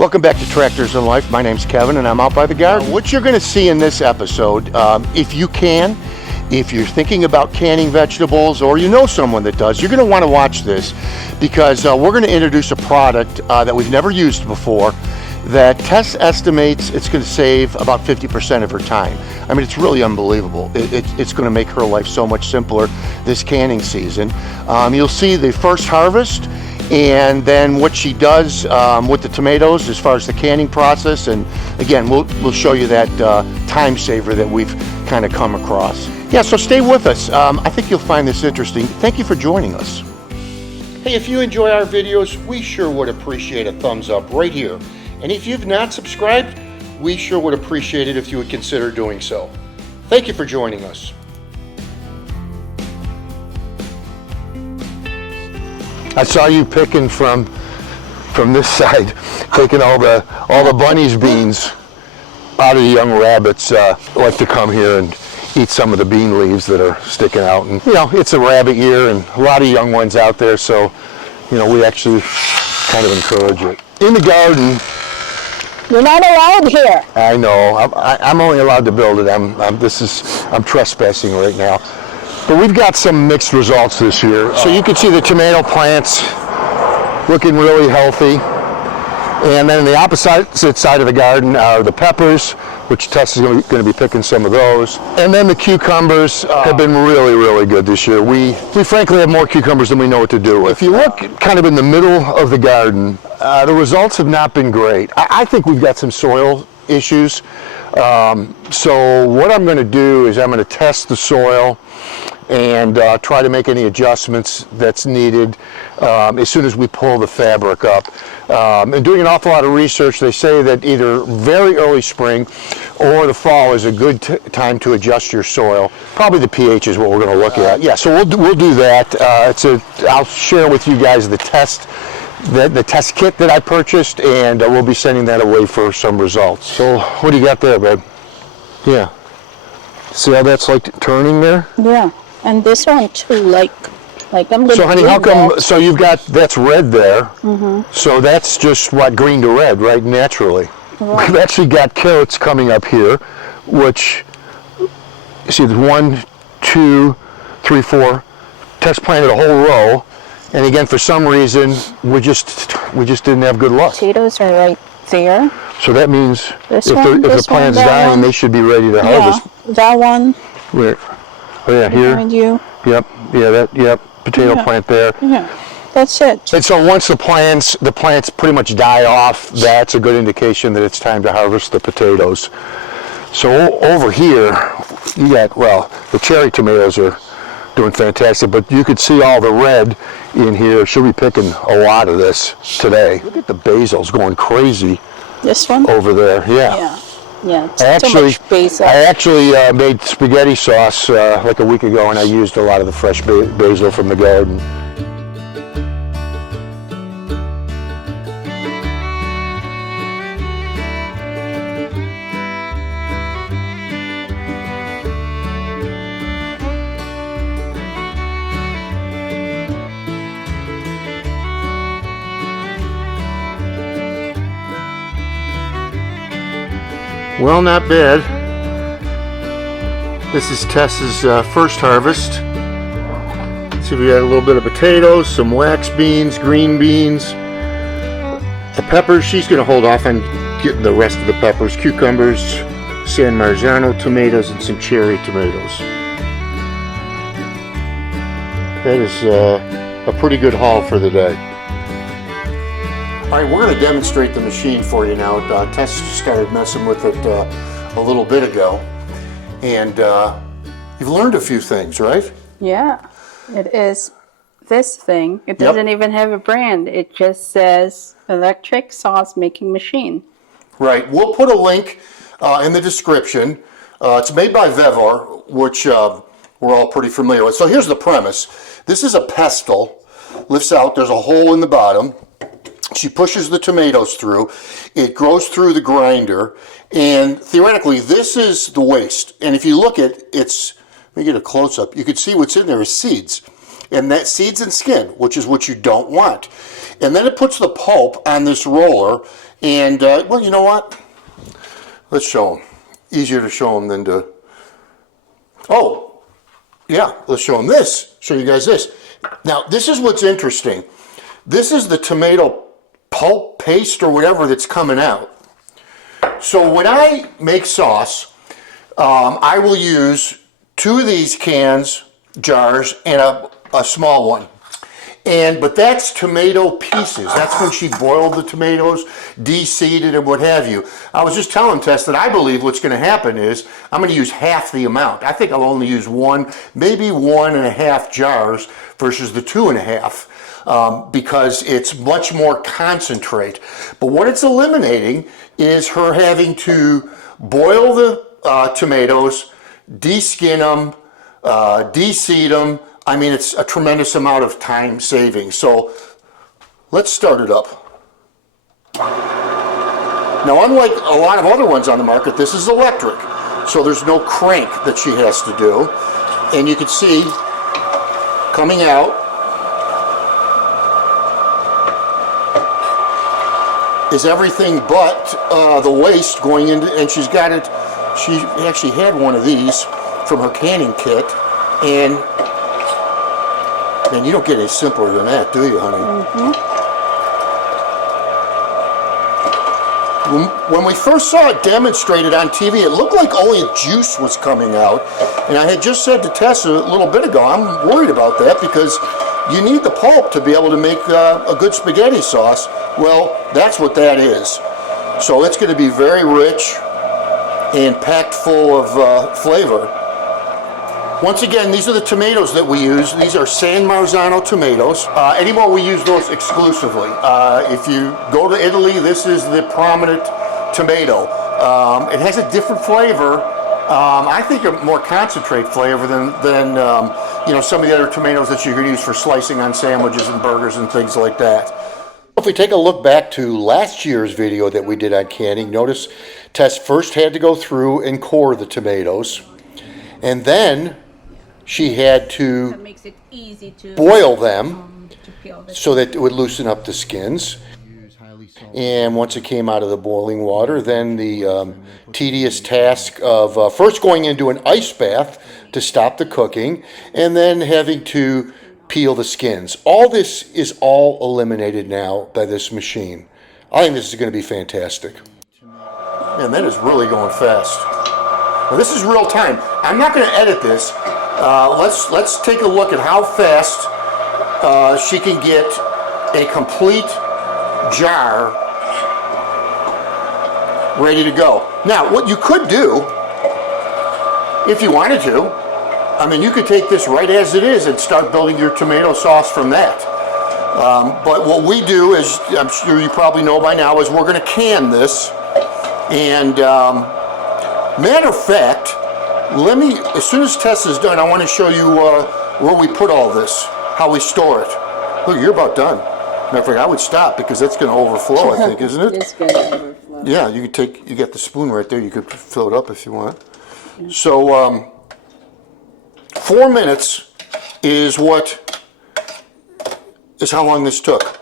Welcome back to Tractors in Life. My name's Kevin and I'm out by the garden. What you're going to see in this episode, if you're thinking about canning vegetables or you know someone that does, you're going to want to watch this because we're going to introduce a product that we've never used before that Tess estimates it's going to save about 50% of her time. I mean, it's really unbelievable. It's going to make her life so much simpler this canning season. You'll see the first harvest and then what she does with the tomatoes as far as the canning process, and again we'll show you that time saver that we've kind of come across. Yeah, so stay with us. I think you'll find this interesting. Thank you for joining us. Hey, if you enjoy our videos, we sure would appreciate a thumbs up right here, and if you've not subscribed, we sure would appreciate it if you would consider doing so. Thank you for joining us. I saw you picking from this side, taking all the bunnies beans out of the young rabbits. Like to come here and eat some of the bean leaves that are sticking out. And you know, it's a rabbit year and a lot of young ones out there, so you know, we actually kind of encourage it. In the garden. You're not allowed here. I know. I'm only allowed to build it. I'm trespassing right now. But we've got some mixed results this year. So you can see the tomato plants looking really healthy. And then on the opposite side of the garden are the peppers, which Tess is going to be picking some of those. And then the cucumbers have been really, really good this year. We frankly have more cucumbers than we know what to do with. If you look kind of in the middle of the garden, the results have not been great. I think we've got some soil issues. So what I'm going to do is I'm going to test the soil and try to make any adjustments that's needed as soon as we pull the fabric up. And doing an awful lot of research, they say that either very early spring or the fall is a good time to adjust your soil. Probably the pH is what we're going to look at. Yeah, so we'll do that. I'll share with you guys the test kit that I purchased, and we'll be sending that away for some results. So what do you got there, babe? Yeah. See how that's like turning there? Yeah. And this one too, like I'm gonna. So honey, how come? So you've got that's red there. Mm-hmm. So that's just what, green to red, right? Naturally. Right. We've actually got carrots coming up here, which you see there's 1, 2, 3, 4. Tess planted a whole row, and again for some reason we just didn't have good luck. Potatoes are right there. So that means if the plant's dying, they should be ready to harvest. That one. Where? Oh yeah, here. Behind you. Yep. Yeah. Yep. Potato plant there. Yeah. That's it. And so once the plants pretty much die off, that's a good indication that it's time to harvest the potatoes. So over here, you got, well, the cherry tomatoes are doing fantastic, but you could see all the red in here. She'll be picking a lot of this today. Look at the basil's going crazy. This one? Over there, yeah. Yeah, I actually made spaghetti sauce like a week ago, and I used a lot of the fresh basil from the garden. Well, not bad. This is Tess's first harvest. Let's see, we got a little bit of potatoes, some wax beans, green beans, the peppers. She's going to hold off on getting the rest of the peppers, cucumbers, San Marzano tomatoes, and some cherry tomatoes. That is a pretty good haul for the day. All right, we're going to demonstrate the machine for you now. Tess started messing with it a little bit ago, and you've learned a few things, right? Yeah, it is this thing. It doesn't even have a brand. It just says electric sauce making machine. Right. We'll put a link in the description. It's made by Veggie, which we're all pretty familiar with. So here's the premise. This is a pestle. Lifts out. There's a hole in the bottom. She pushes the tomatoes through, it goes through the grinder, and theoretically this is the waste. And if you look at it's, let me get a close-up, you can see what's in there is seeds. And that seeds and skin, which is what you don't want. And then it puts the pulp on this roller, And, well, you know what? Let's show them. Easier to show them than to... Oh, yeah, let's show them this. Show you guys this. Now, this is what's interesting. This is the tomato pulp paste or whatever that's coming out. So when I make sauce, I will use 2 of these jars, and a small one. But that's tomato pieces. That's when she boiled the tomatoes, de-seeded and what have you. I was just telling Tess that I believe what's going to happen is I'm going to use half the amount. I think I'll only use 1, maybe 1.5 jars versus the 2.5 because it's much more concentrate. But what it's eliminating is her having to boil the tomatoes, de-skin them, de-seed them. I mean, it's a tremendous amount of time saving. So let's start it up. Now, unlike a lot of other ones on the market, this is electric. So there's no crank that she has to do. And you can see coming out is everything but the waste going into, and she's got it, she actually had one of these from her canning kit, and man, you don't get any simpler than that, do you, honey? When we first saw it demonstrated on TV, it looked like only juice was coming out, and I had just said to Tessa a little bit ago, I'm worried about that because you need the pulp to be able to make a good spaghetti sauce. Well, that's what that is. So it's going to be very rich and packed full of flavor. Once again, these are the tomatoes that we use. These are San Marzano tomatoes. Anymore, we use those exclusively. If you go to Italy, this is the prominent tomato. It has a different flavor. I think a more concentrate flavor than you know, some of the other tomatoes that you can use for slicing on sandwiches and burgers and things like that. If we take a look back to last year's video that we did on canning, notice Tess first had to go through and core the tomatoes, and then she had to makes it easy to boil them to peel the so that it would loosen up the skins. And once it came out of the boiling water, then the tedious task of first going into an ice bath to stop the cooking, and then having to peel the skins. All this is all eliminated now by this machine. I think this is going to be fantastic. Man, that is really going fast. Now, this is real time. I'm not going to edit this. Let's take a look at how fast she can get a complete jar ready to go. Now, what you could do, if you wanted to, I mean, you could take this right as it is and start building your tomato sauce from that. But what we do, as I'm sure you probably know by now, is we're going to can this. And matter of fact, let me, as soon as Tess is done, I want to show you where we put all this, how we store it. Look, you're about done. Matter of fact, I would stop because that's going to overflow, I think, isn't it? It's going to overflow. Yeah, you can take, you got the spoon right there. You could fill it up if you want. So, 4 minutes is how long this took.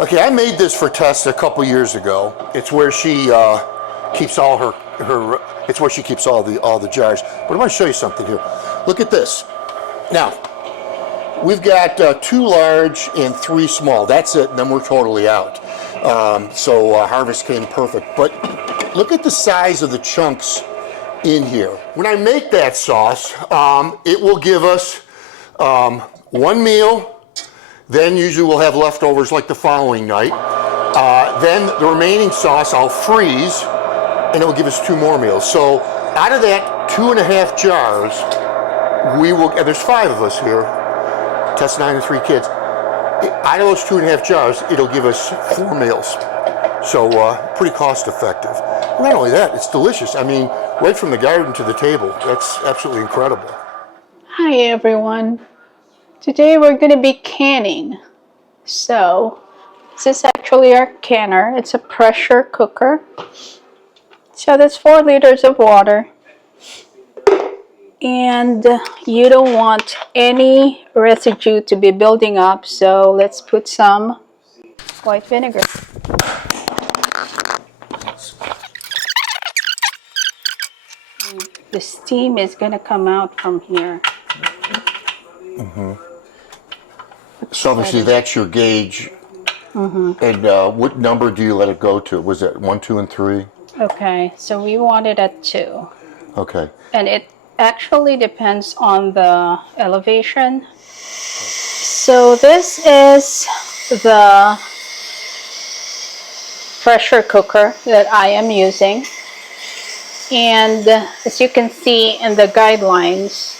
Okay, I made this for Tess a couple years ago. It's where she keeps all her it's where she keeps all the jars. But I want to show you something here. Look at this. Now, we've got 2 large and 3 small. That's it, and then we're totally out. So harvest came perfect. But look at the size of the chunks in here. When I make that sauce, it will give us 1 meal. Then usually we'll have leftovers like the following night. Then the remaining sauce I'll freeze, and it will give us 2 more meals. So out of that 2.5 jars, we will, and there's 5 of us here, Tess and I and 3 kids. Out of those 2.5 jars, it'll give us 4 meals. So pretty cost effective. Not only that, it's delicious. I mean, right from the garden to the table. That's absolutely incredible. Hi everyone. Today we're going to be canning. So this is actually our canner. It's a pressure cooker. So that's 4 liters of water. And you don't want any residue to be building up, so let's put some white vinegar. The steam is going to come out from here. So obviously that's your gauge. And what number do you let it go to? Was it 1, 2, and 3? Okay, so we want it at 2. Okay. And it actually depends on the elevation. So this is the pressure cooker that I am using. And as you can see in the guidelines,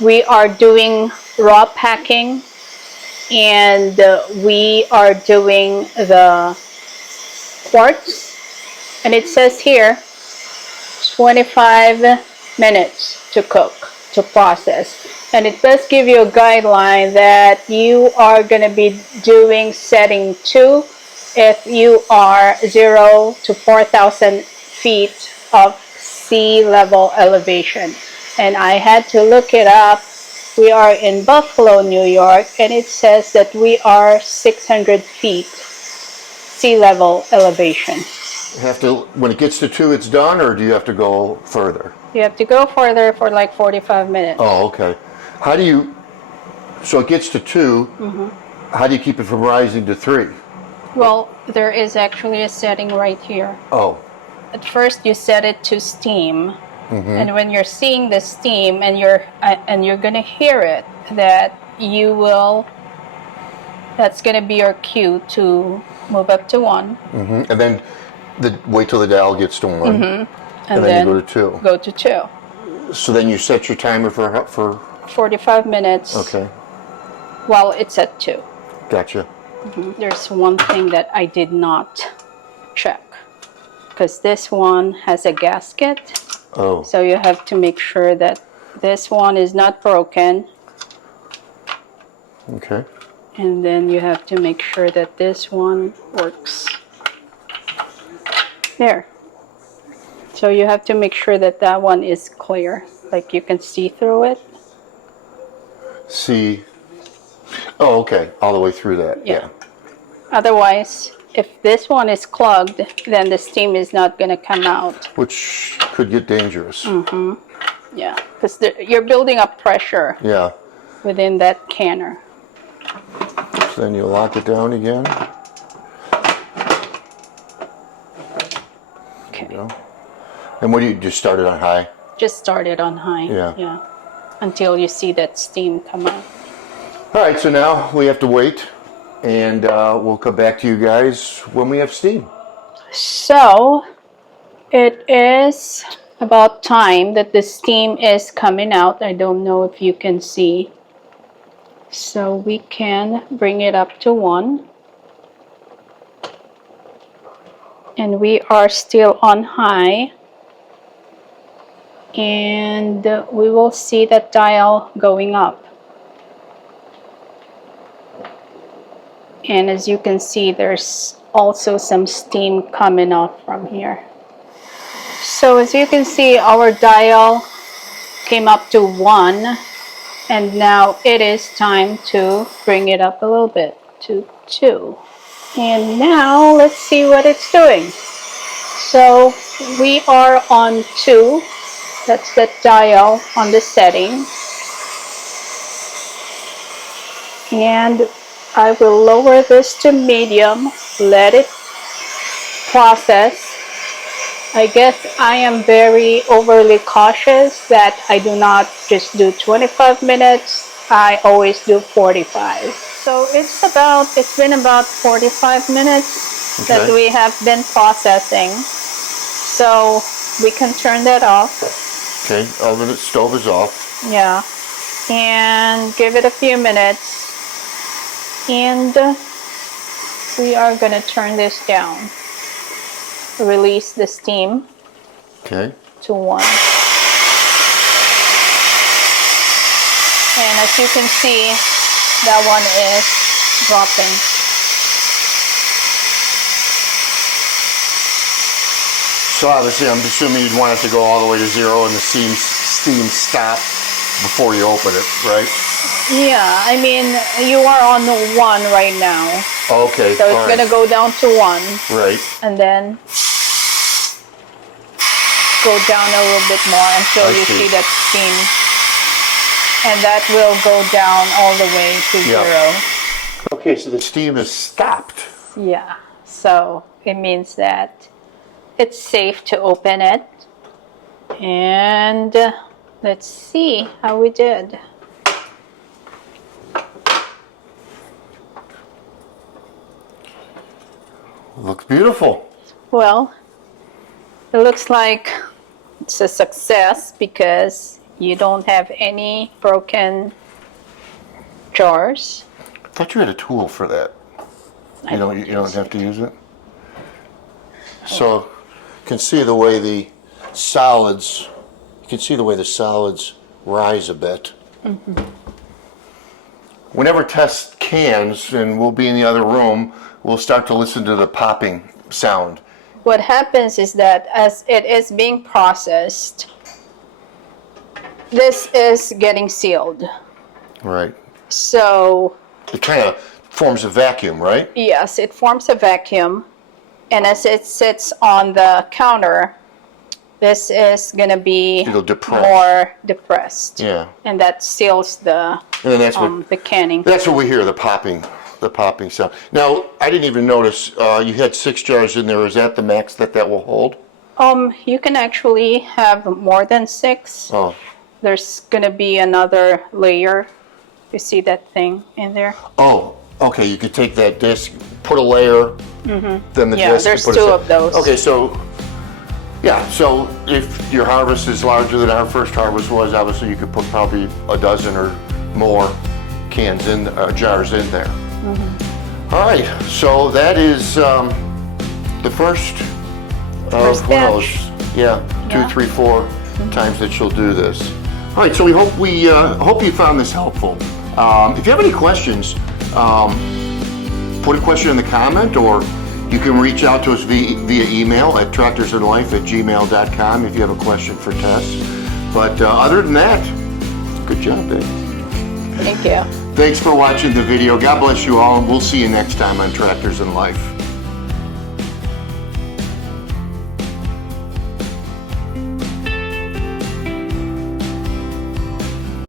we are doing raw packing, and we are doing the quartz. And it says here 25 minutes to cook, to process. And it does give you a guideline that you are going to be doing setting 2 if you are 0 to 4,000 feet of sea level elevation. And I had to look it up. We are in Buffalo, New York, and it says that we are 600 feet sea level elevation. Have to, when it gets to 2, it's done, or do you have to go further? You have to go further for like 45 minutes. Oh, okay. How do you, so it gets to 2, how do you keep it from rising to 3? Well, there is actually a setting right here. Oh. At first you set it to steam, and when you're seeing the steam and you're gonna hear it, that you will, that's gonna be your cue to move up to 1. And then wait till the dial gets to 1, and then you go to 2. Go to 2. So then you set your timer for 45 minutes. Okay. While it's at 2. Gotcha. There's one thing that I did not check, because this one has a gasket. Oh. So you have to make sure that this one is not broken. Okay. And then you have to make sure that this one works. There. So you have to make sure that that one is clear, like you can see through it. See. Oh, okay. All the way through that. Yeah. Otherwise, if this one is clogged, then the steam is not going to come out. Which could get dangerous. Yeah, because you're building up pressure Yeah. within that canner. So then you lock it down again. Okay. There you go. And what do you just start it on high? Just start it on high. Yeah. Until you see that steam come out. All right, so now we have to wait, and we'll come back to you guys when we have steam. So it is about time that the steam is coming out. I don't know if you can see. So we can bring it up to 1. And we are still on high. And we will see that dial going up. And as you can see, there's also some steam coming off from here. So as you can see, our dial came up to 1, and now it is time to bring it up a little bit to 2. And now let's see what it's doing. So we are on 2. That's the dial on the setting. And I will lower this to medium, let it process. I guess I am very overly cautious that I do not just do 25 minutes. I always do 45. So it's been about 45 minutes that we have been processing. So we can turn that off. Okay, oven stove is off. Yeah. And give it a few minutes. And we are going to turn this down. Release the steam. Okay. To 1. And as you can see, that one is dropping. So obviously, I'm assuming you'd want it to go all the way to 0 and the steam stop before you open it, right? Yeah, I mean, you are on 1 right now. Okay. So it's going to go down to 1. Right. And then go down a little bit more until you see that steam. And that will go down all the way to 0. Okay, so the steam is stopped. Yeah, so it means that it's safe to open it. And let's see how we did. Looks beautiful. Well, it looks like it's a success because you don't have any broken jars. I thought you had a tool for that. You don't have to use it. So you can see the way the solids, rise a bit. Whenever test cans, and we'll be in the other room, we'll start to listen to the popping sound. What happens is that as it is being processed, this is getting sealed. Right. So it kind of forms a vacuum, right? yes, it forms a vacuum, and as it sits on the counter, this is going to be more depressed. Yeah. And that seals the the canning. That's what we hear, the popping sound. Now, I didn't even notice you had 6 jars in there. Is that the max that will hold? You can actually have more than 6. Oh. There's going to be another layer. You see that thing in there? Oh, okay. You could take that disc, put a layer, then the disc. Yeah, there's 2 of those. Okay, so yeah, so if your harvest is larger than our first harvest was, obviously you could put probably a dozen or more cans in, jars in there. All right, so that is the first of who knows? Yeah, 2, 3, 4 times that she'll do this. All right, so we hope you found this helpful. If you have any questions, put a question in the comment, or you can reach out to us via email at tractorsandlife@gmail.com if you have a question for Tess. But other than that, good job, babe. Thank you. Thanks for watching the video. God bless you all, and we'll see you next time on Tractors and Life.